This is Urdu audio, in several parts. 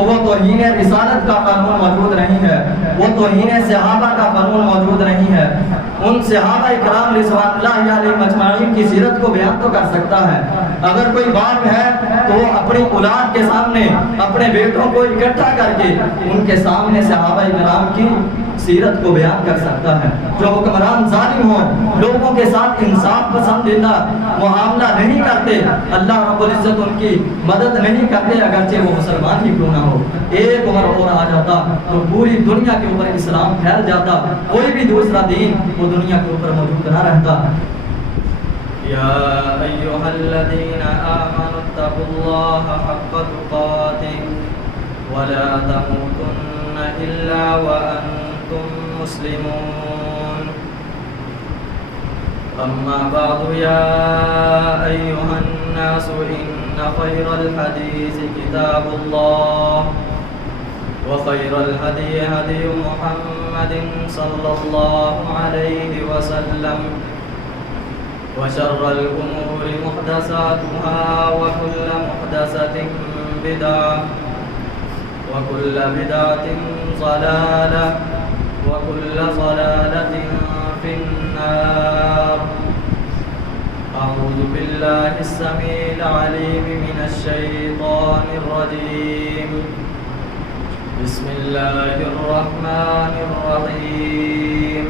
تو وہ توہین رسالت کا قانون موجود نہیں ہے، وہ توہین صحابہ کا قانون موجود نہیں ہے۔ ان صحابہ کرام رضوان اللہ علیہ مجمعین کی سیرت کو بیان تو کر سکتا ہے، اگر کوئی بات ہے تو وہ اپنی اولاد کے سامنے اپنے بیٹوں کو اکٹھا کر کے ان کے سامنے صحابہ کرام کی سیرت کو بیان کر سکتا ہے۔ جو حکمران ظالم ہوں، لوگوں کے ساتھ انصاف پسندیدہ معاملہ نہیں کرتے، اللہ رب العزت ان کی مدد نہیں کرتے، اگرچہ وہ مسلمان ہی کیوں نہ ہو۔ ایک عمر اور آ جاتا تو پوری دنیا کے اوپر اسلام پھیل جاتا، کوئی بھی دوسرا دین وہ دنیا کے اوپر موجود نہ رہتا۔ یا ایھا الذین آمنوا اتقوا اللہ حق تقاتہ ولا تموتن الا وانتم مسلمون، اما بعد یا ایھا الناس ان خیر الحدیث کتاب اللہ وخیر الهدی هدی محمد صلی اللہ علیہ وسلم وشر الأمور محدثاتها وكل محدثة بدعة وكل بدعة ضلالة وكل ضلالة في النار۔ أعوذ بالله السميع العليم من الشيطان الرجيم، بسم الله الرحمن الرحيم۔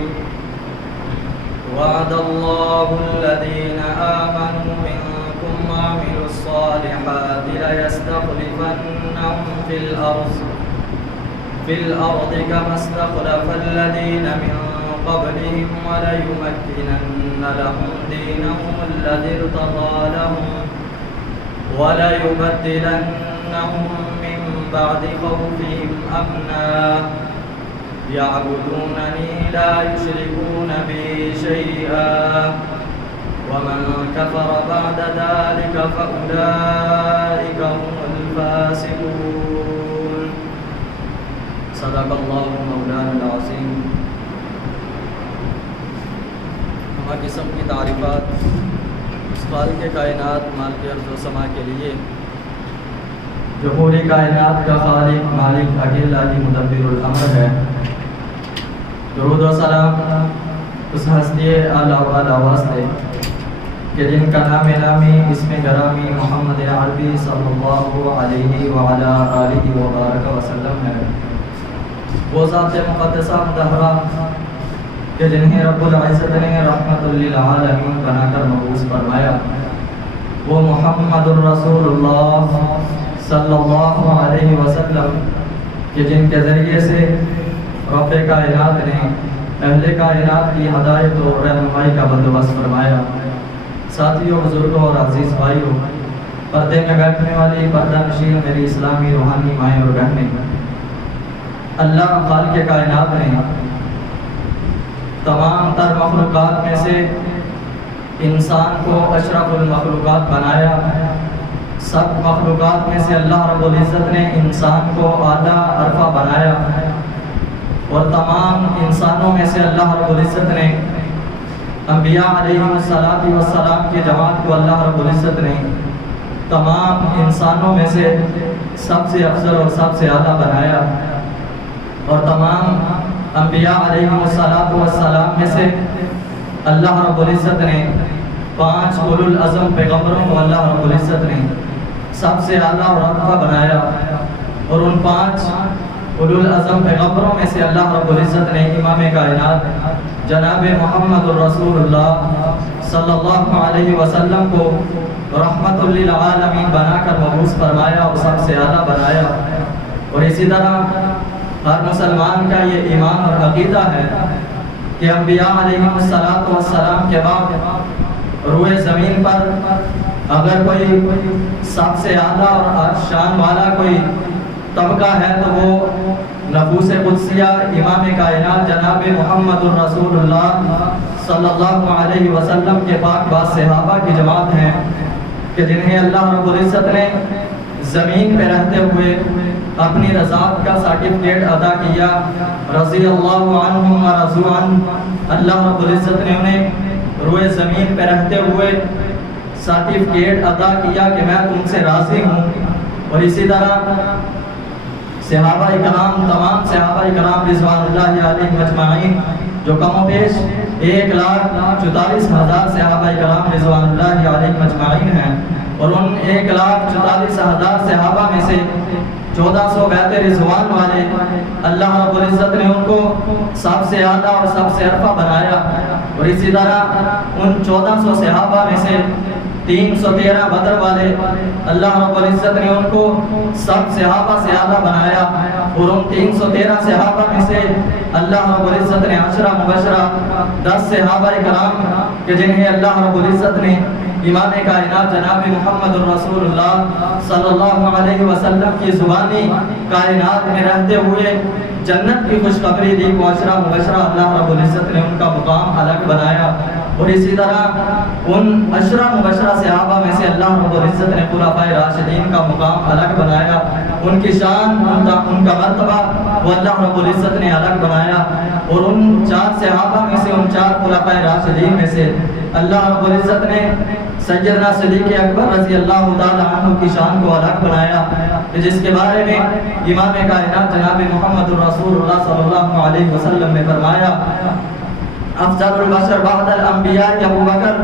وعد الله الذين آمنوا منكم وعملوا الصالحات ليستخلفنهم في الأرض كما استخلف الذين من قبلهم وليمكنن لهم دينهم الذي ارتضى لهم وليبدلنهم من بعد خوفهم أمنا يعبدونني لا يشركون بي شيئا ومن كفر بعد ذلك فأولئك هم الفاسقون۔ صدق اللہ مولانا العظیم۔ ہمہ قسم کی تعریفات اس خالق کائنات مالک ارض و سما کے لیے جو پوری کائنات کا خالق مالک اکیلا ہی مدبر الامر ہے۔ درود و سلام اس ہستی اعلیٰ والا واسطے کہ جن کا نام نامی اسم گرامی محمد عربی صلی اللہ علیہ وعلا آلہ وبارک وسلم ہے، وہ ذات مقدسہ مطہرہ کہ جنہیں رب العزت نے رحمت للعالمین بنا کر مبعوث فرمایا، وہ محمد الرسول اللہ صلی اللہ علیہ وسلم کہ جن کے ذریعے سے رب کائنات نے اہل کائنات کی ہدایت اور رہنمائی کا بندوبست فرمایا۔ ساتھیوں، بزرگوں اور عزیز بھائیوں، پردے میں بیٹھنے والی پردہ نشین میری اسلامی روحانی مائیں اور بہنیں، اللہ خالق کائنات نے تمام تر مخلوقات میں سے انسان کو اشرف المخلوقات بنایا۔ سب مخلوقات میں سے اللہ رب العزت نے انسان کو اعلیٰ عرفہ بنایا، اور تمام انسانوں میں سے اللہ رب العزت نے انبیاء علیہ السلام کی جماعت کو اللہ رب العزت نے تمام انسانوں میں سے سب سے افضل اور سب سے اعلیٰ بنایا، اور تمام انبیاء علیہ السلام میں سے اللہ رب العزت نے 5 اولو العزم پیغمبروں کو اللہ رب العزت نے سب سے اعلیٰ اور ارفع بنایا، اور ان 5 اولو العزم پیغمبروں میں سے اللہ رب العزت نے امام کائنات جناب محمد الرسول اللہ صلی اللہ علیہ وسلم کو رحمت للعالمین بنا کر مبعوث فرمایا اور سب سے اعلیٰ بنایا۔ اور اسی طرح ہر مسلمان کا یہ ایمان اور عقیدہ ہے کہ انبیاء علیہ السلام کے بعد روئے زمین پر اگر کوئی سب سے اعلیٰ اور شان والا کوئی طبقہ ہے تو وہ نفوس قدسیہ امام کائنات جناب محمد الرسول اللہ صلی اللہ علیہ وسلم کے پاک باز صحابہ کی جماعت ہیں کہ جنہیں اللہ رب العزت نے زمین پہ رہتے ہوئے اپنی رضاعت کا سرٹیفکیٹ ادا کیا۔ رضی اللہ عنہم ورضوا عنہ، اللہ رب العزت نے انہیں روئے زمین پہ رہتے ہوئے سرٹیفکیٹ ادا کیا کہ میں تم سے راضی ہوں۔ اور اسی طرح صحابہ کرام، تمام صحابہ کرام رضوان اللہ علیہم اجمعین، جو کم و بیش 1,44,000 صحابہ کرام رضوان اللہ علیہم اجمعین ہیں، اور ان 1,44,000 صحابہ میں سے 1400 بیعت رضوان والے اللہ رب العزت نے ان کو سب سے اعلیٰ اور سب سے عرفہ بنایا، اور اسی طرح ان 1400 صحابہ میں سے 313 بدر والے اللہ رب العزت نے ان کو سب صحابہ سے اعلیٰ بنایا، اور ان 313 صحابہ میں سے اللہ رب العزت نے 10 مبشرہ 10 صحابہ کرام کہ جنہیں اللہ رب العزت نے امام کائنات جناب محمد الرسول اللہ صلی اللہ علیہ وسلم کی زبانی کائنات میں رہتے ہوئے جنت کی خوشخبری دی، کو 10 مبشرہ اللہ رب العزت نے ان کا مقام الگ بنایا، اور اسی طرح ان 10 مبشرہ صحابہ میں سے اللہ رب العزت نے خلفائے راشدین کا مقام الگ بنایا، ان کی شان، ان کا مرتبہ وہ اللہ رب العزت نے الگ بنایا، اور ان 4 صحابہ میں سے، ان 4 خلفائے راشدین میں سے اللہ رب العزت نے سیدنا صدیق اکبر رضی اللہ تعالی عنہ کی شان کو الگ بنایا، جس کے بارے میں امام کائنات جناب محمد الرسول اللہ صلی اللہ علیہ وسلم نے فرمایا، افضل البشر بعد الانبیاء ابو بکر،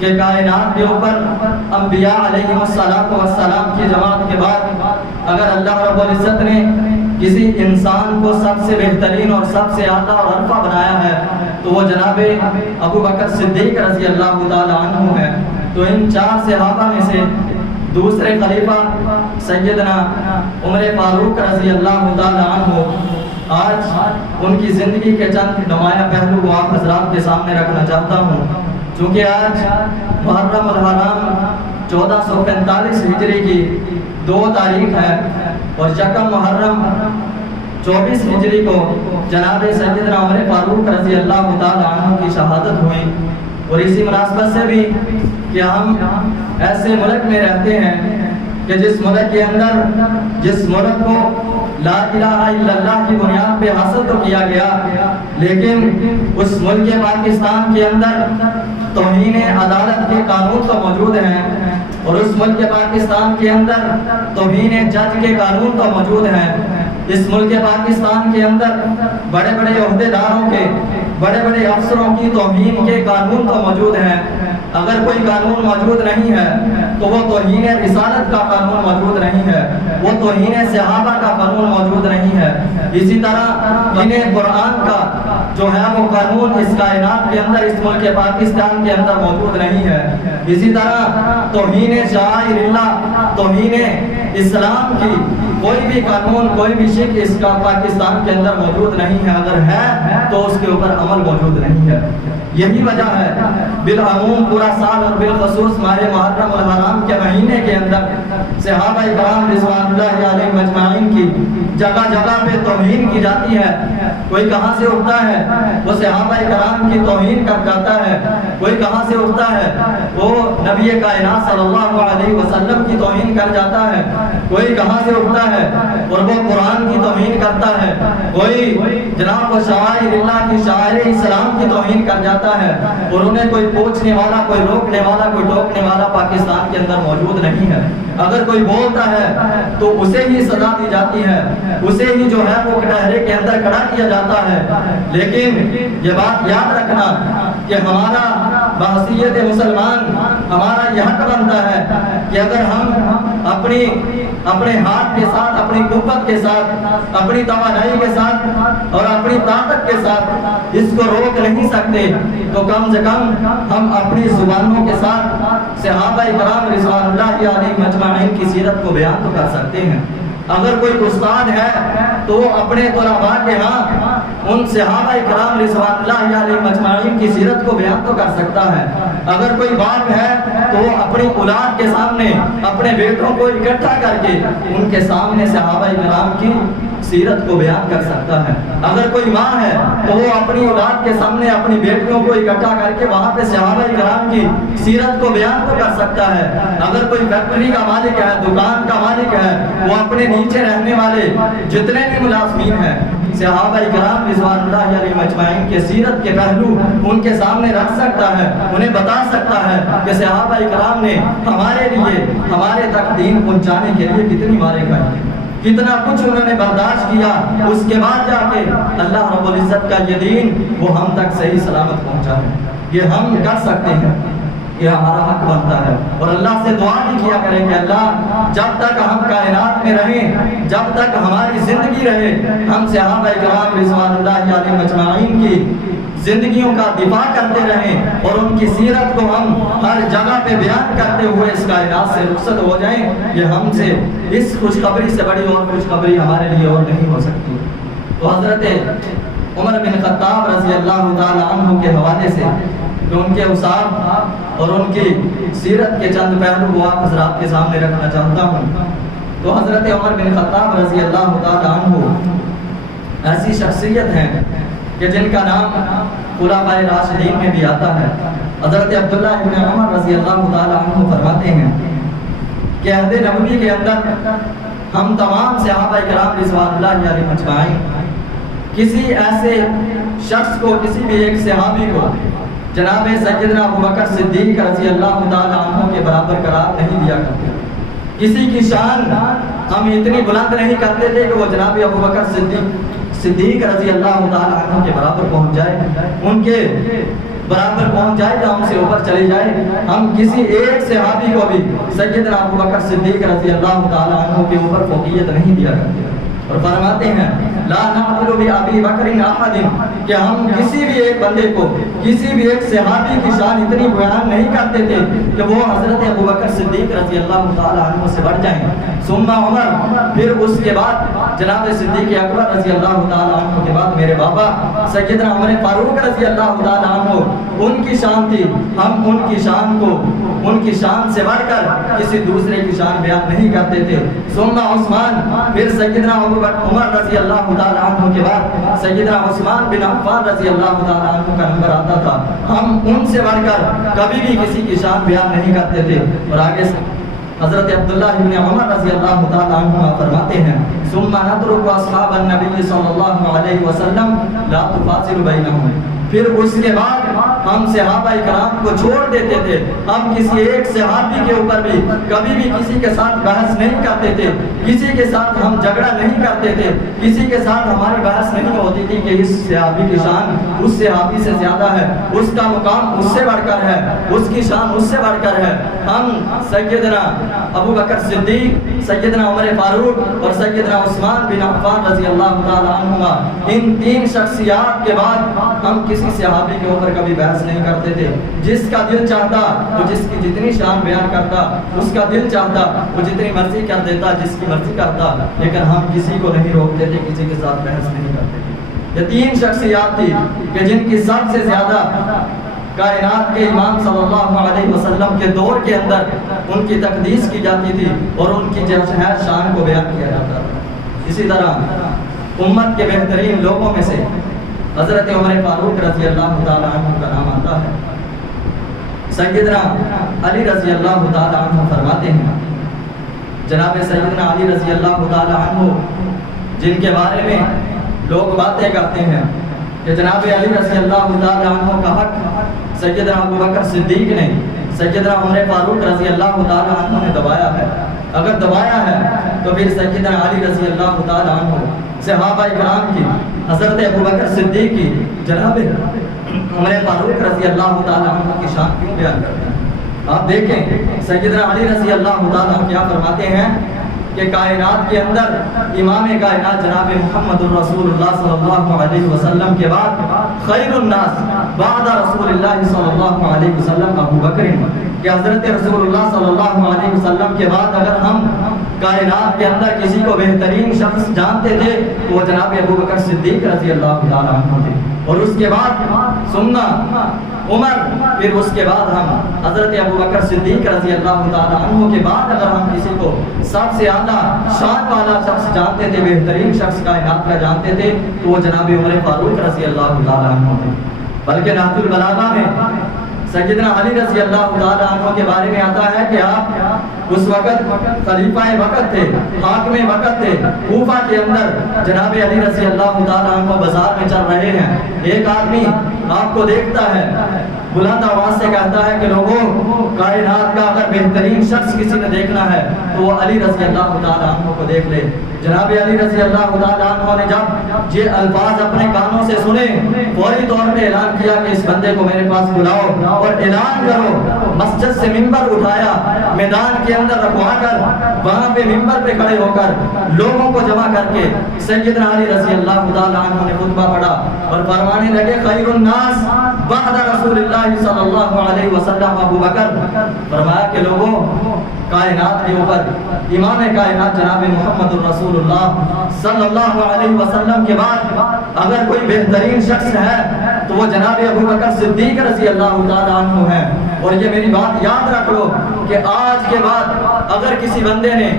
کہ کائنات کے اوپر انبیاء علیہم السلام کی جماعت کے بعد اگر اللہ رب العزت نے کسی انسان کو سب سے بہترین اور سب سے اعلیٰ اور عرفہ بنایا ہے تو وہ جناب ابو بکر صدیق رضی اللہ تعالی عنہ ہے۔ تو ان 4 صحابہ میں سے دوسرے خلیفہ سیدنا عمر فاروق رضی اللہ تعالی عنہ، آج ان کی زندگی کے چند نمایاں پہلو کو آپ حضرات کے سامنے رکھنا چاہتا ہوں، چونکہ آج محرم الحرام 1445 ہجری کی 2 تاریخ ہے، اور یکم محرم 24 ہجری کو جناب سیدنا عمر فاروق رضی اللہ تعالی عنہ کی شہادت ہوئی، اور اسی مناسبت سے بھی کہ ہم ایسے ملک میں رہتے ہیں کہ جس ملک کے اندر، جس ملک کو لا الہ الا اللہ کی بنیاد پہ حاصل تو کیا گیا، لیکن اس ملک پاکستان کے اندر توہین عدالت کے قانون تو موجود ہیں، اور اس ملک پاکستان کے اندر توہین جج کے قانون تو موجود ہیں۔ اس ملک پاکستان کے اندر بڑے بڑے عہدیداروں کے، بڑے بڑے افسروں کی توہین کے قانون تو موجود ہیں۔ اگر کوئی قانون موجود نہیں ہے تو وہ توہین رسالت کا قانون موجود نہیں ہے، وہ توہین صحابہ کا قانون موجود نہیں ہے۔ اسی طرح انہیں قرآن کا جو ہے وہ قانون اس کائنات کے اندر، اس ملک پاکستان کے اندر موجود نہیں ہے۔ اسی طرح توہین شعائر اللہ، توہین اسلام کی کوئی بھی قانون، کوئی بھی شک اس کا پاکستان کے اندر موجود نہیں ہے، اگر ہے تو اس کے اوپر عمل موجود نہیں ہے۔ یہی وجہ ہے بالعموم پورا سال اور بالخصوص ماہ محرم الحرام کے مہینے کے اندر صحابہ کرام رضوان اللہ علیہم اجمعین کی جگہ جگہ پہ توہین کی جاتی ہے۔ کوئی کہاں سے اٹھتا ہے وہ صحابہ کرام کی توہین کر جاتا ہے، کوئی کہاں سے اٹھتا ہے وہ نبی کائنات صلی اللہ علیہ وسلم کی توہین کر جاتا ہے، کوئی کہاں سے اٹھتا ہے اور وہ قرآن کی توہین کرتا ہے، کوئی جناب وہ شعائر اللہ کی، شعائر اسلام کی توہین کر جاتا ہے، اور انہیں کوئی پوچھنے والا، کوئی روکنے والا، کوئی ٹوکنے والا پاکستان کے اندر موجود نہیں ہے۔ اگر کوئی بولتا ہے تو اسے ہی سزا دی جاتی ہے، اسے ہی جو ہے وہ کٹہرے کے اندر کھڑا کیا جاتا ہے۔ لیکن یہ بات یاد رکھنا کہ ہمارا بحیثیت مسلمان ہمارا یہ حق بنتا ہے کہ اگر ہم اپنے ہاتھ کے ساتھ، اپنی قوت کے ساتھ، اپنی توانائی کے ساتھ اور اپنی طاقت کے ساتھ اس کو روک نہیں سکتے تو کم سے کم ہم اپنی زبانوں کے ساتھ صحابہ کرام رضوان اللہ علیہم اجمعین کی سیرت کو بیان تو کر سکتے ہیں۔ اگر کوئی استاد ہے تو وہ اپنے طلباء کے ہاں ان صحابہ کرام رضوان اللہ علیہم اجمعین کی سیرت کو بیان تو کر سکتا ہے۔ اگر کوئی باپ ہے تو وہ اپنی اولاد کے سامنے اپنے بیٹوں کو اکٹھا کر کے ان کے سامنے صحابہ کرام کی سیرت کو بیان کر سکتا ہے۔ اگر کوئی ماں ہے تو وہ اپنی اولاد کے سامنے اپنی بیٹیوں کو اکٹھا کر کے وہاں پہ صحابہ کرام کی سیرت کو بیان تو کر سکتا ہے۔ اگر کوئی فیکٹری کا مالک ہے، دکان کا مالک ہے، وہ اپنے نیچے رہنے والے جتنے بھی ملازمین ہیں صحابہ کرام رضوان اللہ علیہم اجمعین کے سیرت کے پہلو ان کے سامنے رکھ سکتا ہے، انہیں بتا سکتا ہے کہ صحابہ کرام نے ہمارے لیے، ہمارے تک دین پہنچانے کے لیے کتنی ماریں کھائی، کتنا کچھ انہوں نے برداشت کیا، اس کے بعد جا کے اللہ رب العزت کا یہ دین وہ ہم تک صحیح سلامت پہنچا ہے۔ یہ ہم کر سکتے ہیں، یہ ہمارا حق بنتا ہے۔ اور اللہ سے دعا بھی کیا کریں کہ اللہ جب تک ہم کائنات میں رہیں، جب تک ہماری زندگی رہے، ہم صحابہ کرام رضوان اللہ علیہم اجمعین کی زندگیوں کا دفاع کرتے رہیں اور ان کی سیرت کو ہم ہر جگہ پہ بیان کرتے ہوئے اس کائنات سے رخصت ہو جائیں۔ یہ ہم سے اس خوشخبری سے بڑی اور خوشخبری ہمارے لیے اور نہیں ہو سکتی۔ تو حضرت عمر بن خطاب رضی اللہ تعالی عنہ کے حوالے سے جو ان کے اوصاف اور ان کی سیرت کے چند پہلو وہ آپ حضرات کے سامنے رکھنا چاہتا ہوں۔ تو حضرت عمر بن خطاب رضی اللہ تعالی عنہ ایسی شخصیت ہیں کہ جن کا نام خلفائے راشدین میں بھی آتا ہے۔ حضرت عبداللہ ابن عمر رضی اللہ تعالی عنہ فرماتے ہیں کہ عہد نبوی کے اندر ہم تمام صحابہ کرام رضوان اللہ علیہم اجمعین کسی ایسے شخص کو، کسی بھی ایک صحابی کو جناب سیدنا ابوبکر صدیق رضی اللہ تعالی عنہ کے برابر قرار نہیں دیا کرتے۔ کسی کی شان ہم اتنی بلند نہیں کرتے تھے کہ وہ جناب ابوبکر صدیق رضی اللہ تعالی عنہ کے برابر پہنچ جائے، ان کے برابر پہنچ جائے تو ہم سے اوپر چلی جائے۔ ہم کسی ایک صحابی کو بھی سیدنا ابوبکر صدیق رضی اللہ تعالی عنہ کے اوپر فوقیت نہیں دیا کرتے۔ اور فرماتے ہیں لا نعدل بأبی بکر احد، کہ ہم کسی بھی ایک بندے کو، کسی بھی ایک صحابی کی شان اتنی بیان نہیں کرتے تھے کہ وہ حضرت ابوبکر صدیق رضی اللہ تعالی عنہ سے بڑھ جائیں۔ ثم عمر، پھر اس کے بعد جناب صدیق اکبر رضی اللہ تعالی عنہ کے بعد میرے بابا سیدنا عمر فاروق رضی اللہ تعالی عنہ، ان کی شان تھی، ہم ان کی شان کو، ان کی شان سے بڑھ کر کسی دوسرے کی شان بیان نہیں کرتے تھے۔ ثم عثمان، پھر سیدنا عمر رضی اللہ تعالی عنہ کے بعد سیدنا عثمان بن عفان رضی اللہ تعالی عنہ کا نمبر آتا تھا، ہم ان سے بڑھ کر کبھی بھی کسی کی شان بیان نہیں کرتے تھے۔ اور آگے سے حضرت عبداللہ بن عمر رضی اللہ تعالی عنہ فرماتے ہیں ثم نترک اصحاب النبی صلی اللہ علیہ وسلم لا تفاصل بینہم، پھر اس کے بعد ہم صحابہ کرام کو چھوڑ دیتے تھے، ہم کسی ایک صحابی کے اوپر بھی کبھی بھی کسی کے ساتھ بحث نہیں کرتے تھے، کسی کے ساتھ ہم جھگڑا نہیں کرتے تھے، کسی کے ساتھ ہماری بحث نہیں ہوتی تھی کہ اس صحابی کی شان اس صحابی سے زیادہ ہے، اس کا مقام اس سے بڑھ کر ہے، اس کی شان اس سے بڑھ کر ہے۔ ہم سیدنا ابوبکر صدیق، سیدنا عمر فاروق اور سیدنا عثمان بن عفان رضی اللہ تعالی عنہما، ان تین شخصیات کے بعد ہم کسی صحابی کے اوپر کبھی بحث نہیں کرتے تھے۔ جس کا دل چاہتا وہ جس کی جتنی شان بیان کرتا، اس کا دل چاہتا وہ جتنی مرضی کر دیتا، جس کی مرضی کرتا، لیکن ہم کسی کو نہیں روکتے تھے، کسی کے ساتھ بحث نہیں کرتے تھے۔ یہ تین شخصیات تھی کہ جن کی سب سے زیادہ کائنات کے امام صلی اللہ علیہ وسلم کے دور کے اندر ان کی تقدیس کی جاتی تھی اور ان کی شان کو بیان کیا جاتا تھا۔ اسی طرح امت کے بہترین لوگوں میں سے حضرت عمر فاروق رضی اللہ تعالی عنہ کا نام آتا ہے۔ سیدنا علی رضی اللہ تعالی عنہ فرماتے ہیں، جناب سیدنا علی رضی اللہ تعالی عنہ جن کے بارے میں لوگ باتیں کرتے ہیں کہ جناب علی رضی اللہ تعالی عنہ کا حق سیدنا ابوبکر صدیق نے سیدنا عمر فاروق رضی اللہ تعالی عنہ نے دبایا ہے، اگر دبایا ہے تو پھر سیدنا علی رضی اللہ تعالی عنہ صحابہ کرام کی، حضرت ابوبکر صدیق کی، جناب عمر فاروق رضی اللہ تعالی عنہ کی شان کیوں بیان کرتے ہیں؟ آپ دیکھیں سیدنا علی رضی اللہ تعالی عنہ کیا فرماتے ہیں کہ کائنات کے اندر امام کائنات جناب محمد الرسول اللہ صلی اللہ علیہ وسلم کے بعد خیر الناس بعد رسول اللہ صلی اللہ علیہ وسلم ابو بکر، کہ حضرت رسول اللہ صلی اللہ علیہ وسلم کے بعد اگر ہم کائنات کے اندر کسی کو بہترین شخص جانتے تھے تو وہ جناب ابو بکر صدیق رضی اللہ تعالی عنہ تھے، اور اس کے بعد سننا عمر، پھر اس کے بعد ہم حضرت ابوبکر صدیق رضی اللہ تعالی عنہ کے بعد اگر ہم کسی کو سب سے اعلیٰ شان والا شخص جانتے تھے، بہترین شخص کائنات کا جانتے تھے تو وہ جناب عمر فاروق رضی اللہ تعالی عنہ تھے۔ بلکہ نہج البلاغہ میں سیدنا علی رضی اللہ تعالی عنہ کے بارے میں آتا ہے کہ آپ اس وقت خلیفہ وقت تھے، حاکم وقت تھے، کوفہ کے اندر جناب علی رضی اللہ تعالی عنہ بازار میں چل رہے ہیں، ایک آدمی آپ کو دیکھتا ہے، بلند آواز سے کہتا ہے کہ لوگوں کائنات کا اگر بہترین شخص کسی نے دیکھنا ہے تو وہ علی رضی اللہ تعالی عنہ کو دیکھ لے۔ جناب علی رضی اللہ تعالیٰ عنہ نے جب یہ الفاظ اپنے کانوں سے سنے فوری طور پہ اعلان کیا کہ اس بندے کو میرے پاس بلاؤ اور اعلان کرو. مسجد سے ممبر اٹھایا, میدان کے اندر رکھوا کر وہاں پہ ممبر پہ کھڑے ہو کر لوگوں کو جمع کر کے سیدنا علی رضی اللہ تعالیٰ عنہ نے خطبہ پڑھا اور فرمانے لگے خیر الناس بعد رسول اللہ صلی اللہ علیہ وسلم ابو بکر. فرمایا کہ لوگوں, کائنات کے اوپر امام کائنات جناب محمد الرسول اللہ صلی اللہ علیہ وسلم کے بعد اگر کوئی بہترین شخص ہے تو وہ جناب ابو بکر صدیق رضی اللہ تعالیٰ عنہ ہے. اور یہ میری بات یاد رکھ لو کہ آج کے بعد اگر کسی بندے نے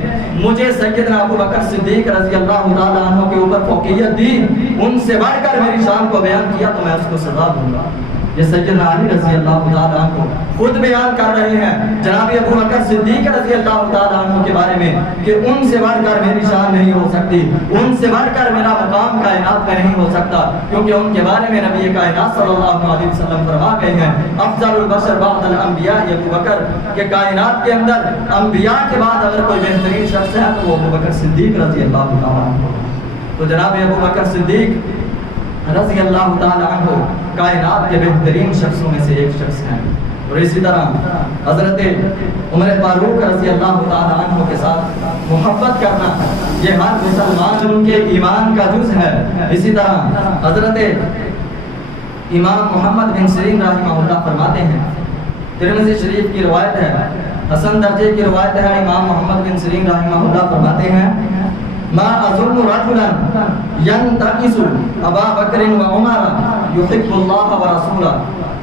مجھے سیدنا ابو بکر صدیق رضی اللہ تعالیٰ عنہ کے اوپر فوقیت دی, ان سے بڑھ کر میری شان کو بیان کیا تو میں اس کو سزا دوں گا. یہ سیدنا علی رضی اللہ تعالیٰ عنہ خود بیان کر رہے ہیں جناب ابو بکر صدیق رضی اللہ تعالیٰ عنہ کے بارے میں کہ ان سے بڑھ کر میری شان نہیں ہو سکتی, ان سے بڑھ کر میرا مقام کائنات میں نہیں ہو سکتا, کیونکہ ان کے بارے میں نبی کائنات صلی اللہ علیہ وسلم فرما گئے ہیں افضل البشر بعد الانبیاء ابو بکر, کہ کائنات کے اندر انبیاء کے بعد اگر کوئی بہترین شخص ہے تو وہ ابو بکر صدیق رضی اللہ تعالیٰ عنہ. تو جناب ابو بکر صدیق رضی اللہ تعالیٰ عنہ کائنات کے بہترین شخصوں میں سے ایک شخص ہیں. اور اسی طرح حضرت عمر فاروق رضی اللہ تعالیٰ عنہ کے ساتھ محبت کرنا یہ ہر مسلمان ان کے ایمان کا جز ہے. اسی طرح حضرت امام محمد بن سیرین رحمہ اللہ فرماتے ہیں, ترمذی شریف کی روایت ہے, حسن درجے کی روایت ہے, امام محمد بن سیرین رحمہ اللہ فرماتے ہیں ما اظن رجلا ينتقص ابا بکر و عمر يحب اللہ و رسولہ.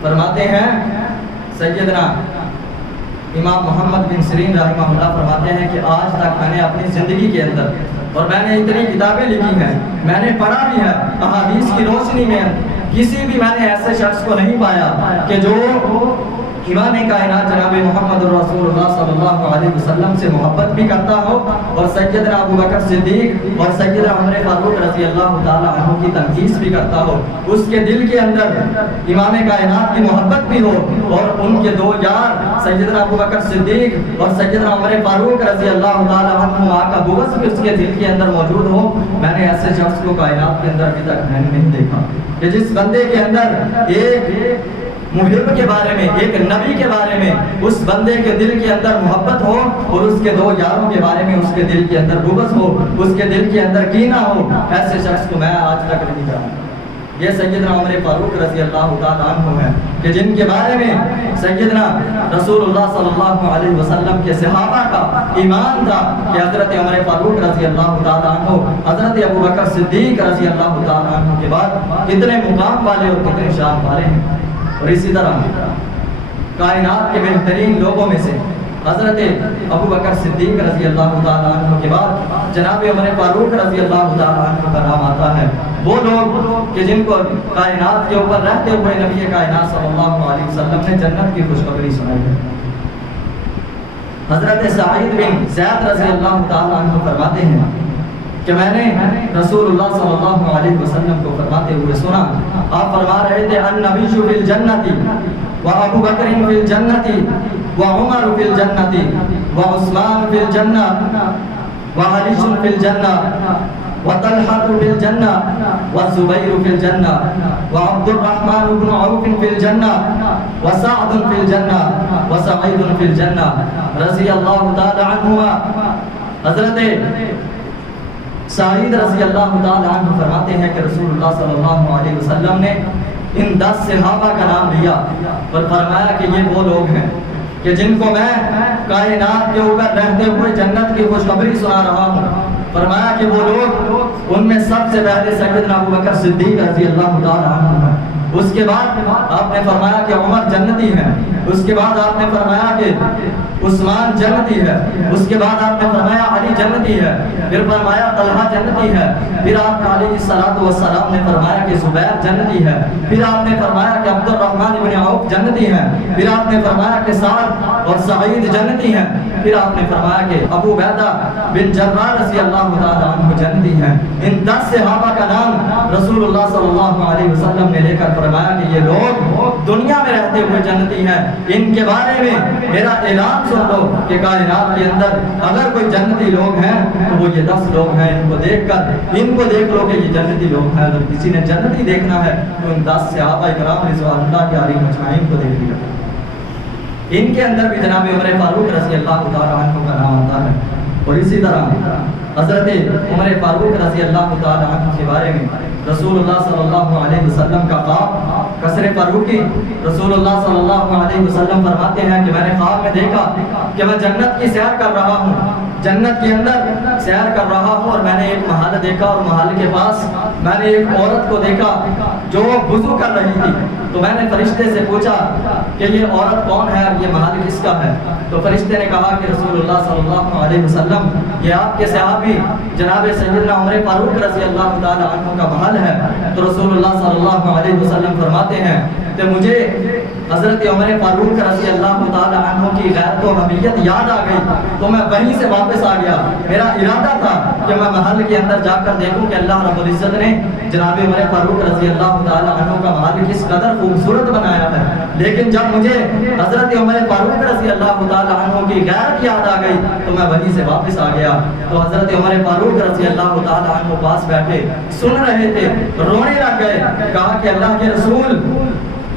فرماتے ہیں سیدنا امام محمد بن سیرین رحمہ اللہ فرماتے ہیں کہ آج تک میں نے اپنی زندگی کے اندر, اور میں نے اتنی کتابیں لکھی ہیں, میں نے پڑھا بھی ہے, احادیث کی روشنی میں کسی بھی میں نے ایسے شخص کو نہیں پایا کہ جو امام کائنات جناب محمد رسول اللہ صلی اللہ علیہ وسلم سے محبت بھی کرتا ہو اور سیدنا ابو بکر صدیق اور سیدنا عمر فاروق رضی اللہ تعالیٰ عنہ کی تنقید بھی کرتا ہو. اس کے دل کے اندر امام کائنات کی محبت بھی ہو اور ان کے دو یار سیدنا ابو بکر صدیق اور سیدنا عمر فاروق رضی اللہ تعالیٰ عنہ کا بغض بھی اس کے دل کے اندر موجود ہو. میں نے ایسے شخص کو کائنات کے اندر ابھی تک میں نے نہیں دیکھا کہ جس بندے کے اندر ایک محب کے بارے میں, ایک نبی کے بارے میں اس بندے کے دل کے اندر محبت ہو اور اس کے دو یاروں کے بارے میں اس کے دل کے اندر بغض ہو, اس کے دل کے اندر کینہ ہو. ایسے شخص کو میں آج تک نہیں جانا. یہ سیدنا عمر فاروق رضی اللہ تعالیٰ عنہ ہے کہ جن کے بارے میں سیدنا رسول اللہ صلی اللہ علیہ وسلم کے صحابہ کا ایمان تھا کہ حضرت عمر فاروق رضی اللہ تعالیٰ عنہ حضرت ابو بکر صدیق رضی اللہ تعالیٰ عنہ کے بعد کتنے مقام والے اور کتنے شان والے ہیں. اور اسی طرح کائنات کے بہترین لوگوں میں سے حضرت ابو بکر صدیق رضی اللہ تعالیٰ عنہ کے بعد جناب عمر فاروق رضی اللہ تعالیٰ عنہ کا نام آتا ہے. وہ لوگ کہ جن کو کائنات کے اوپر رہتے ہوئے نبی کائنات صلی اللہ علیہ وسلم نے جنت کی خوشخبری سنائی ہے. حضرت سعید بن زید رضی اللہ تعالیٰ عنہ فرماتے ہیں کہ میں نے رسول اللہ صلی اللہ علیہ وسلم کو فرماتے ہوئے سنا. آپ فرما رہے تھے النبی فی الجنت و ابو بکر فی الجنت و عمر فی الجنت و عثمان فی الجنہ و علی فی الجنہ و طلحہ فی الجنہ و زبیر فی الجنہ و عبد الرحمن بن عوف فی الجنہ و سعد فی الجنہ و سعید فی الجنہ رضی اللہ تعالی عنہما. حضرت سعید رضی اللہ تعالیٰ عنہ فرماتے ہیں کہ رسول اللہ صلی اللہ علیہ وسلم نے ان 10 صحابہ کا نام لیا اور فرمایا کہ یہ وہ لوگ ہیں کہ جن کو میں کائنات کے اوپر رہتے ہوئے جنت کی خوشخبری سنا رہا ہوں. فرمایا کہ وہ لوگ ان میں سب سے پہلے سیدنا ابو بکر صدیق رضی اللہ تعالیٰ عنہ ہیں. اس کے بعد آپ نے فرمایا کہ عمر جنتی ہے. اس کے بعد آپ نے فرمایا کہ عثمان جنتی ہے. اس کے بعد آپ نے فرمایا علی جنتی ہے. پھر فرمایا طلحہ جنتی ہے. پھر آپ نے علیہ الصلوۃ والسلام نے فرمایا کہ زبیر جنتی ہے. پھر آپ نے فرمایا کہ عبد الرحمن بن عوف جنتی ہے. پھر آپ نے فرمایا کہ سعد اور سعید جنتی ہیں. پھر آپ نے فرمایا کہ ابو عبیدہ بن جراح رضی اللہ تعالیٰ عنہ جنتی ہیں. ان 10 صحابہ کا نام رسول اللہ صلی اللہ علیہ وسلم نے لے کر فرمایا کہ یہ لوگ دنیا میں رہتے ہوئے جنتی ہیں ان کے بارے میں میرا اعلان سن لو کہ کائنات کے اندر اگر کوئی جنتی لوگ ہیں تو وہ یہ 10 لوگ ہیں، ان کو دیکھ لو کہ یہ جنتی لوگ ہیں۔ اگر کسی نے جنتی دیکھنا ہے تو ان 10 صحابہ کرام رضوان اللہ علیہم اجمعین کو دیکھ لیا۔ ان کے اندر بھی جناب عمر فاروق رضی اللہ تعالیٰ عنہ کا نام آتا ہے، اور اسی طرح حضرت عمر فاروق رضی اللہ تعالیٰ عنہ کے بارے میں رسول اللہ صلی اللہ علیہ وسلم کا خواب قصر فاروقی، رسول اللہ صلی اللہ علیہ وسلم فرماتے ہیں کہ میں نے خواب میں دیکھا کہ میں جنت کی سیر کر رہا ہوں، جنت کے اندر سیر کر رہا ہوں، اور میں نے ایک محل دیکھا، اور محل کے پاس میں نے ایک عورت کو دیکھا جو وضو کر رہی تھی۔ تو میں نے فرشتے سے پوچھا کہ یہ عورت کون ہے اور یہ محل کس کا ہے؟ تو فرشتے نے کہا کہ رسول اللہ صلی اللہ علیہ وسلم یہ آپ کے صحابی جناب سیدنا عمر فاروق رضی اللہ تعالی عنہ کا محل ہے۔ تو رسول اللہ صلی اللہ علیہ وسلم فرماتے ہیں کہ مجھے حضرت عمر فاروق رضی اللہ تعالی عنہ کی غیرت و حمیت یاد آ گئی، تو میں وہیں سے واپس آ گیا۔ میرا ارادہ تھا کہ میں محل کے اندر جا کر دیکھوں کہ اللہ رب العزت نے جناب عمر فاروق رضی اللہ تعالی عنہ کا محل کس قدر خوبصورت بنایا ہے، لیکن جب مجھے حضرت عمر فاروق رضی اللہ تعالی عنہ کی غیرت یاد آ گئی تو میں وہیں سے واپس آ گیا۔ تو حضرت عمر فاروق رضی اللہ تعالی عنہ پاس بیٹھے سن رہے تھے، رونے لگ گئے، کہا کہ اللہ کے رسول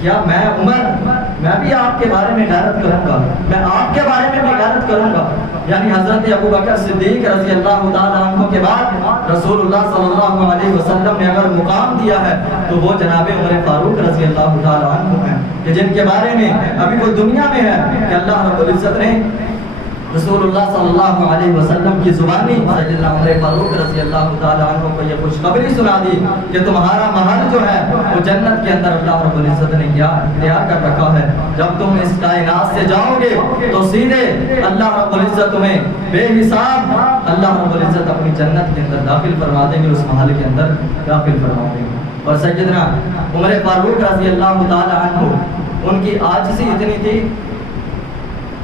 کیا میں عمر میں بھی آپ کے بارے میں غیرت کروں گا، میں آپ کے بارے میں بھی غیرت کروں گا۔ یعنی حضرت ابو بکر صدیق رضی اللہ تعالی عنہ کے بعد رسول اللہ صلی اللہ علیہ وسلم نے اگر مقام دیا ہے تو وہ جناب عمر فاروق رضی اللہ تعالی عنہ ہیں، کہ جن کے بارے میں ابھی وہ دنیا میں ہے کہ اللہ رب العزت نے رسول اللہ صلی اللہ علیہ وسلم کی زبانی سیدنا عمر فاروق رضی اللہ تعالی عنہ کو یہ خوشخبری سنا دی کہ تمہارا محل جو ہے وہ جنت کے اندر اللہ رب العزت نے کیا تیار کر رکھا ہے۔ جب تم اس کائنات سے جاؤ گے تو سیدھے اللہ رب العزت تمہیں بے حساب اللہ رب العزت اپنی جنت کے اندر داخل فرما دیں گے، اس محل کے اندر داخل فرما دیں گے۔ اور سیدنا عمر فاروق رضی اللہ تعالی عنہ ان کی عاجزی اتنی تھی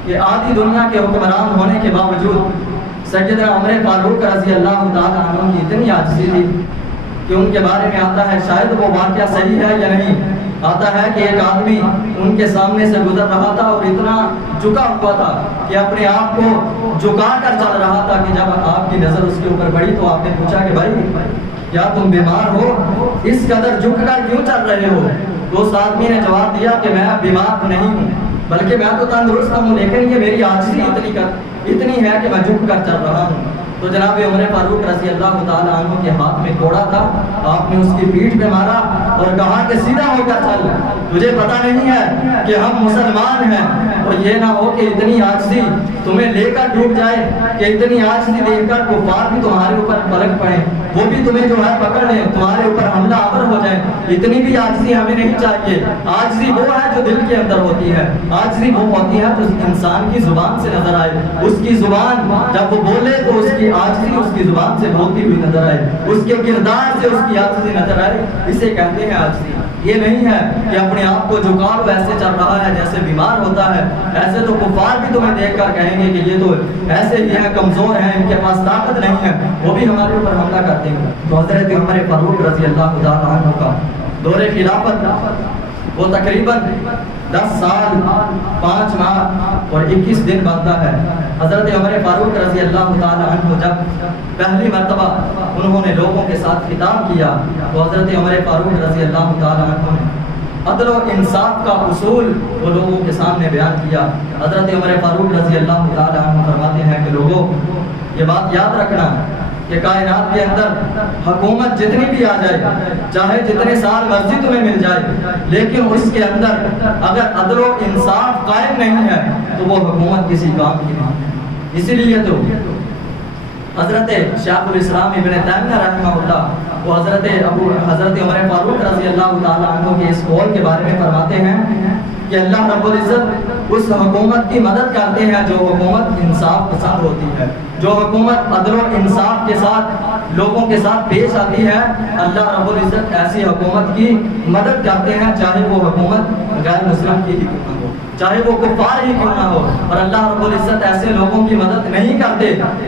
کہ آدھی دنیا کے حکمران ہونے کے باوجود سیدنا عمر فاروق رضی اللہ تعالی عنہ کی اتنی عاجزی تھی کہ ان کے بارے میں آتا ہے، شاید وہ واقعہ صحیح ہے یا نہیں، آتا ہے کہ ایک آدمی ان کے سامنے سے گزر رہا تھا اور اتنا جھکا ہوا تھا کہ اپنے آپ کو جھکا کر چل رہا تھا کہ جب آپ کی نظر اس کے اوپر پڑی تو آپ نے پوچھا کہ بھائی کیا تم بیمار ہو، اس قدر جھک کر کیوں چل رہے ہو؟ تو اس آدمی نے جواب دیا کہ میں بیمار نہیں ہوں بلکہ میں تو تندرست ہوں، لیکن یہ میری عاجزی اتنی ہے کہ میں جھک کر چل رہا ہوں۔ تو جناب عمر فاروق رضی اللہ تعالی عنہ کے ہاتھ میں کوڑا تھا، آپ نے اس کی پیٹھ پہ مارا اور کہا کہ سیدھا ہو کر چل، تجھے پتہ نہیں ہے کہ ہم مسلمان ہیں، اور یہ نہ ہو کہ اتنی عاجزی تمہیں لے کر ڈوب جائے کہ اتنی عاجزی دیکھ کر کفار بھی تمہارے اوپر پلٹ پڑے، وہ بھی تمہیں جو ہے پکڑ لیں، تمہارے اوپر حملہ آور ہو جائے۔ اتنی بھی عاجزی ہمیں نہیں چاہیے۔ عاجزی وہ ہے جو دل کے اندر ہوتی ہے، عاجزی وہ ہوتی ہے جو انسان کی زبان سے نظر آئے، اس کی زبان جب وہ بولے تو اس کی عاجزی اس کی زبان سے بولتی ہوئی نظر آئے، اس کے کردار سے اس کی عاجزی نظر آئے، اسے کہتے ہیں عاجزی۔ یہ نہیں ہے کہ اپنے آپ کو جھکا لو، ایسے چل رہا ہے جیسے بیمار ہوتا ہے، ایسے تو کفار بھی تمہیں دیکھ کر کہیں گے کہ یہ تو ایسے ہی ہیں، کمزور ہیں، ان کے پاس طاقت نہیں ہے، وہ بھی ہمارے اوپر حملہ کرتے ہیں۔ تو حضرت عمر فاروق رضی اللہ تعالی عنہ کا دور خلافت وہ تقریباً 10 سال 5 ماہ اور 21 دن بنتا ہے۔ حضرت عمر فاروق رضی اللہ تعالی عنہ جب پہلی مرتبہ انہوں نے لوگوں کے ساتھ خطاب کیا تو حضرت عمر فاروق رضی اللہ تعالی عنہ نے عدل و انصاف کا اصول وہ لوگوں کے سامنے بیان کیا۔ حضرت عمر فاروق رضی اللہ تعالی عنہ فرماتے ہیں کہ لوگوں یہ بات یاد رکھنا کہ کائنات کے اندر حکومت جتنی بھی آ جائے، چاہے جتنے سال مرضی تمہیں مل جائے، لیکن اس کے اندر اگر عدل و انصاف قائم نہیں ہے تو وہ حکومت کسی کام کی نہیں۔ اسی لیے تو حضرت شیخ الاسلام ابن تیمیہ رحمہ اللہ وہ حضرت عمر فاروق رضی اللہ تعالی عنہ کے اس قول کے بارے میں فرماتے ہیں کہ اللہ رب العزت اس حکومت کی مدد کرتے ہیں جو حکومت انصاف پسند ہوتی ہے، جو حکومت عدل و انصاف کے ساتھ لوگوں کے ساتھ پیش آتی ہے، اللہ رب العزت ایسی حکومت کی مدد کرتے ہیں، چاہے وہ حکومت غیر مسلم کی ہی کیوں نہ ہو، چاہے وہ کفار ہی کیوں نہ ہو۔ اور اللہ رب العزت ایسے لوگوں کی مدد نہیں کرتے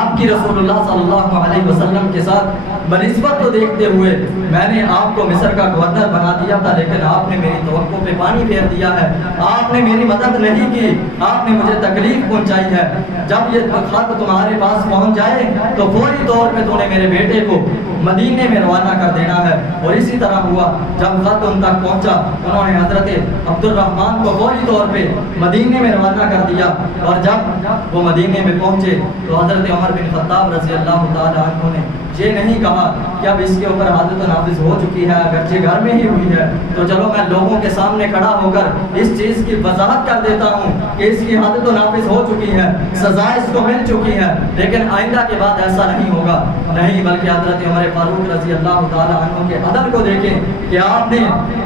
آپ کی رسول اللہ صلی اللہ علیہ وسلم کے ساتھ بنسبت تو دیکھتے ہوئے میں نے آپ کو مصر کا گورنر بنا دیا تھا، لیکن آپ نے میری توقع پہ پانی پھیر دیا ہے، آپ نے میری مدد نہیں کی، آپ نے مجھے تکلیف پہنچائی ہے۔ جب یہ خط تمہارے پاس پہنچ جائے تو فوری طور پہ تو نے میرے بیٹے کو مدینے میں روانہ کر دینا ہے۔ اور اسی طرح ہوا، جب خط ان تک پہنچا انہوں نے حضرت عبد الرحمن کو فوری طور پہ مدینے میں روانہ کر دیا، اور جب وہ مدینے میں پہنچے تو حضرت عمر بن خطاب رضی اللہ تعالی عنہ نے یہ نہیں کہا کہ اب اس کے اوپر حادثت نافذ ہو چکی ہے، اگرچہ گھر میں ہی ہوئی ہے تو چلو میں لوگوں کے سامنے کھڑا ہو کر اس چیز کی وضاحت کر دیتا ہوں کہ اس کی حادثت نافذ ہو چکی ہے، سزا اس کو مل چکی ہے، لیکن آئندہ کے بعد ایسا نہیں ہوگا۔ نہیں، بلکہ حضرت عمر فاروق رضی اللہ تعالی عنہ کے عدل کو دیکھیں کہ آپ نے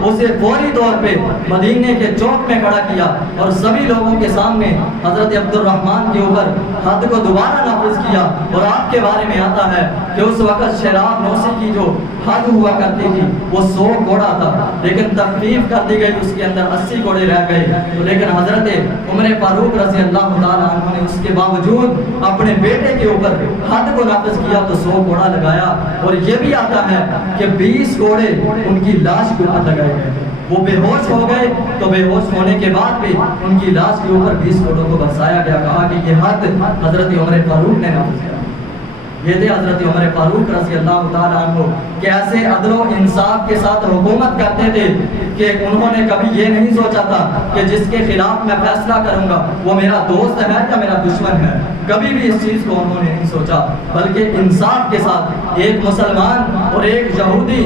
اسے فوری طور پہ مدینے کے چوک میں کھڑا کیا اور سبھی لوگوں کے سامنے حضرت عبد الرحمن کے اوپر حد کو دوبارہ نافذ کیا۔ اور آپ کے بارے میں آتا ہے کہ اس وقت شراب نوشی کی جو حد ہوا کرتی تھی وہ 100 گھوڑا تھا، لیکن تخفیف کر دی گئی، اس کے اندر 80 گھوڑے رہ گئے۔ تو لیکن حضرت عمر فاروق رضی اللہ تعالی عنہ نے اس کے باوجود اپنے بیٹے کے اوپر حد کو نافذ کیا تو 100 گھوڑا لگایا۔ اور یہ بھی آتا ہے کہ 20 گھوڑے ان کی لاش کے اوپر لگائے گئے، وہ بے ہوش ہو گئے تو بے ہوش ہونے کے بعد بھی ان کی لاش کے اوپر 20 گھوڑوں کو برسایا گیا، کہا کہ یہ حد حضرت عمر فاروق نے نافذ کیا۔ یہ تھے حضرت عمر فاروق رضی اللہ تعالیٰ عنہ کہ ایسے عدل و انصاف کے ساتھ حکومت کرتے تھے کہ انہوں نے کبھی یہ نہیں سوچا تھا کہ جس کے خلاف میں فیصلہ کروں گا وہ میرا دوست ہے یا میرا دشمن ہے، کبھی بھی اس چیز کو انہوں نے نہیں سوچا، بلکہ انصاف کے ساتھ ایک مسلمان اور ایک یہودی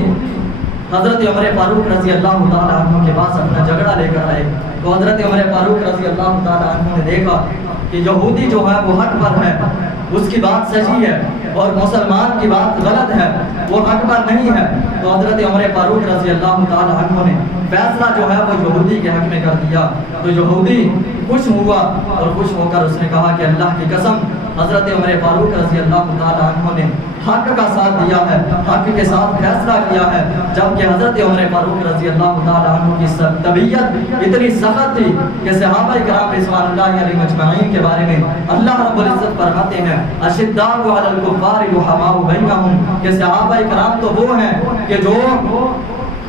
حضرت عمر فاروق رضی اللہ تعالیٰ عنہ کے پاس اپنا جھگڑا لے کر آئے تو حضرت عمر فاروق رضی اللہ تعالیٰ عنہ نے دیکھا کہ یہودی جو ہے وہ حق پر ہے، اس کی بات صحیح ہے اور مسلمان کی بات غلط ہے، وہ حق پر نہیں ہے۔ تو حضرت عمر فاروق رضی اللہ تعالیٰ عنہ نے فیصلہ جو ہے وہ یہودی کے حق میں کر دیا۔ تو یہودی خوش ہوا اور خوش ہو کر اس نے کہا کہ اللہ کی قسم حضرت عمر فاروق رضی اللہ تعالیٰ عنہ نے حق کا ساتھ دیا ہے، حق کے ساتھ فیصلہ کیا ہے، جبکہ حضرت عمر فاروق رضی اللہ تعالیٰ عنہ کی طبیعت اتنی سخت تھی کہ صحابہ کرام رضوان اللہ علیہم اجمعین کے بارے میں اللہ رب العزت فرماتے ہیں اشداء علی الکفار رحماء بینہم، کہ صحابہ کرام تو وہ ہیں کہ جو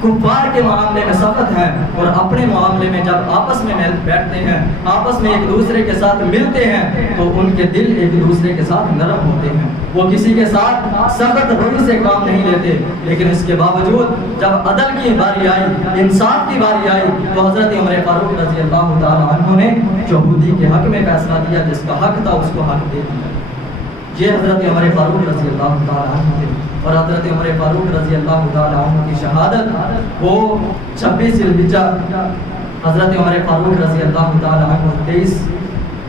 کفار کے معاملے میں سخت ہیں اور اپنے معاملے میں جب آپس میں بیٹھتے ہیں، آپس میں ایک دوسرے کے ساتھ ملتے ہیں تو ان کے دل ایک دوسرے کے ساتھ نرم ہوتے ہیں، وہ کسی کے ساتھ سخت روی سے کام نہیں لیتے۔ لیکن اس کے باوجود جب عدل کی باری آئی، انصاف کی باری آئی تو حضرت عمر فاروق رضی اللہ تعالیٰ عنہ نے یہودی کے حق میں فیصلہ دیا، جس کا حق تھا اس کو حق دے دیا۔ یہ حضرت عمر فاروق رضی اللہ تعالیٰ عنہ تھے۔ اور حضرت عمر فاروق رضی اللہ تعالیٰ عنہ کی شہادت وہ 26 ذی الحجہ حضرت عمر فاروق رضی اللہ تعالیٰ عنہ 23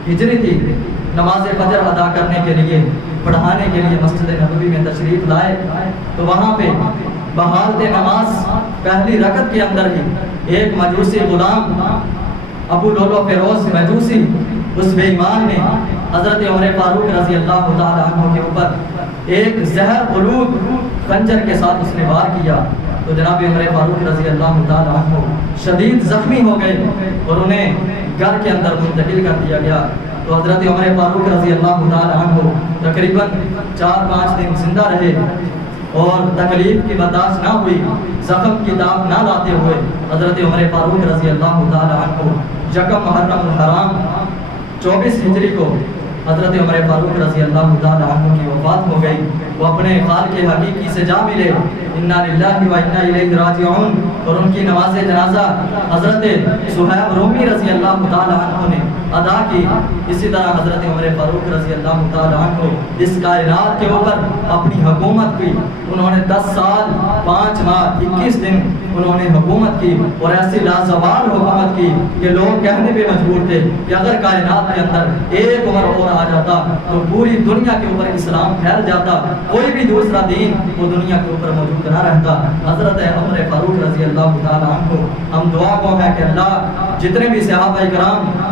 ہجری تھی، نماز فجر ادا کرنے کے لیے پڑھانے کے لیے مسجد نبوی میں تشریف لائے تو وہاں پہ بحالت نماز پہلی رکعت کے اندر ہی ایک مجوسی غلام ابو لولو فیروز مجوسی اس بے ایمان نے حضرت عمر فاروق رضی اللہ تعالیٰ عنہ کے اوپر ایک زہر غلوظ خنجر کے ساتھ اس نے وار کیا تو جناب عمر فاروق رضی اللہ تعالیٰ عنہ شدید زخمی ہو گئے اور انہیں گھر کے اندر منتقل کر دیا گیا۔ تو حضرت عمر فاروق رضی اللہ تعالیٰ عنہ تقریباً 4-5 دن زندہ رہے اور تکلیف کی برداشت نہ ہوئی، زخم کی داغ نہ لاتے ہوئے حضرت عمر فاروق رضی اللہ تعالیٰ عنہ یکم محرم الحرام 24 ہجری کو حضرت عمر فاروق رضی اللہ تعالیٰ عنہ کی وفات ہو گئی۔ وہ اپنے خالق حقیقی سے جا ملے، انا للہ و انا الیہ راجعون، اور ان کی نماز جنازہ حضرت صہیب رومی رضی اللہ تعالیٰ عنہ نے ادا کی۔ اسی طرح حضرت عمر فاروق رضی اللہ تعالیٰ عنہ اس کائنات کے اوپر اپنی حکومت کی، انہوں نے 10 سال 5 ماہ 21 دن انہوں نے حکومت کی اور ایسی لازوال حکومت کی کہ لوگ کہنے پہ مجبور تھے کہ اگر کائنات کے اندر ایک عمر اور آ جاتا تو پوری دنیا کے اوپر اسلام پھیل جاتا، کوئی بھی دوسرا دین وہ دنیا کے اوپر موجود نہ رہتا۔ حضرت عمر فاروق رضی اللہ تعالیٰ عنہ ہم دعا کو ہے کہ اللہ جتنے بھی صحابہ کرام